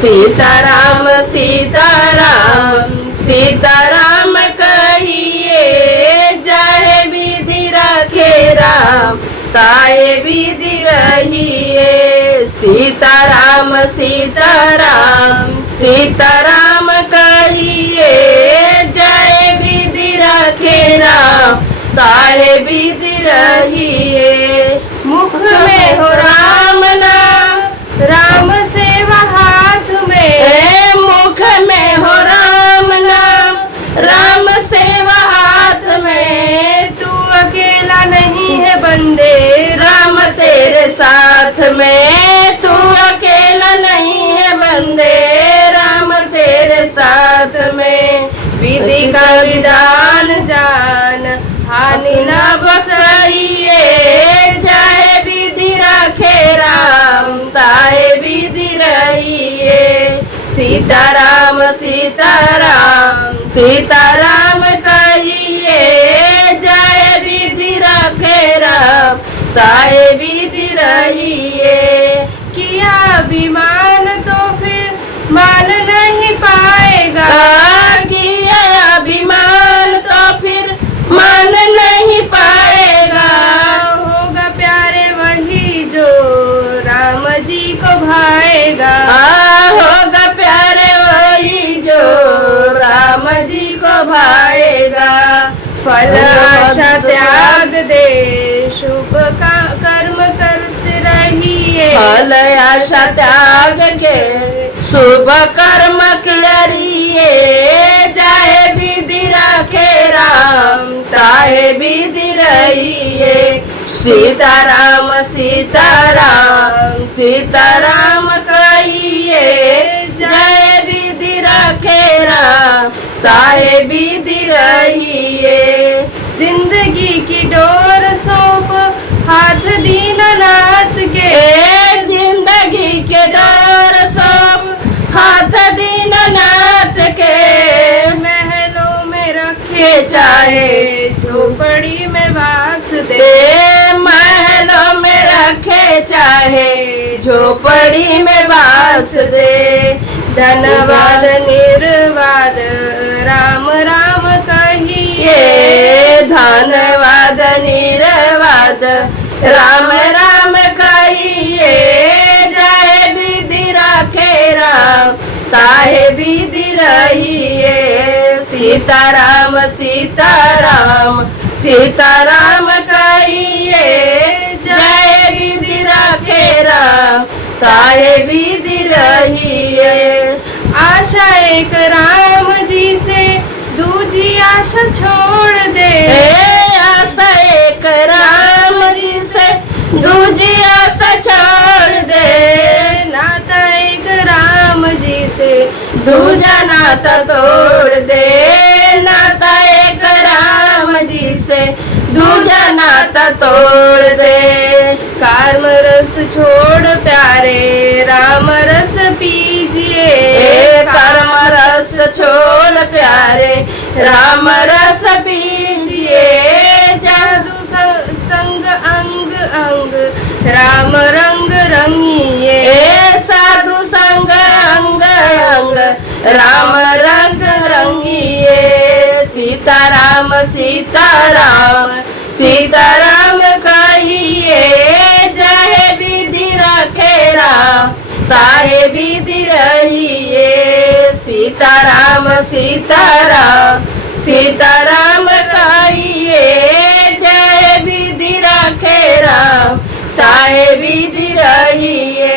सीताराम सीताराम सीताराम कहिए, जाहे विधि रखे राम ताहे विधि रहिए। सीताराम सीताराम सीताराम कहिए, जाहे विधि रखे राम ताहे विधि रहिए। मुख में हो राम नाम, राम सेवा हाथ में। मुख में हो राम नाम, राम सेवा हाथ में। तू अकेला नहीं है बंदे, राम तेरे साथ में। तू अकेला नहीं है बंदे, राम तेरे साथ में। विधि का विधान जान, हानि न बसाइए, चाहे विधि रखे राम ताहे विधि रहिए। सीताराम सीताराम सीताराम कहिए, जाहे विधि रखे राम ताहे विधि रहिए। किया अभिमान तो फिर मान नहीं पाएगा, किया अभिमान तो फिर मान नहीं पाएगा। होगा प्यारे वही जो राम जी को भाएगा। होगा प्यारे वही जो राम जी को भाएगा। फल आशा त्याग दे, शुभ कर्म करते रहिए। फल आशा त्याग के शुभ कर्म करिए, चाहे विधि रखे राम ताहे विधि रहिए। सीताराम सीताराम सीताराम कहिए, जय विधि रखे राम ताहे विधि रहिए। जिंदगी की डोर सौंप हाथ दीननाथ के, जिंदगी के डोर सौंप हाथ दीननाथ के। महलों में रखे चाहे झोपड़ी में वास दे, महलों में रखे चाहे झोपड़ी में वास दे। धनवाद निर्वाद राम राम कहिए, धनवाद निर्वाद राम राम कहिए। जाहे विधि रखे राम ताहे विधि रहिए। सीताराम सीताराम सीताराम कहिए, जय विधि रखे राम ताहे विधि रहिए। आशा एक राम जी से दूजी आशा छोड़ दे, आशा एक राम जी से दूजी आशा छोड़ दे। नाता एक राम जी से दूजा नाता तोड़ दे, नाता एक राम जी से दूजा नाता तोड़ दे। कर्म रस छोड़ प्यारे राम रस पीजिए, कर्म रस छोड़ प्यारे राम रस पीजिए। जादू संग अंग अंग राम रंग रंगिए, साधु संग अंग अंग राम रस रंगिए। सीताराम सीताराम सीताराम कहिए, चाहे विधि रखे राम ताहे विधि रहिए। सीताराम सीताराम सीताराम कहिए, चाहे विधि रखे राम ताहे विधि रहिए।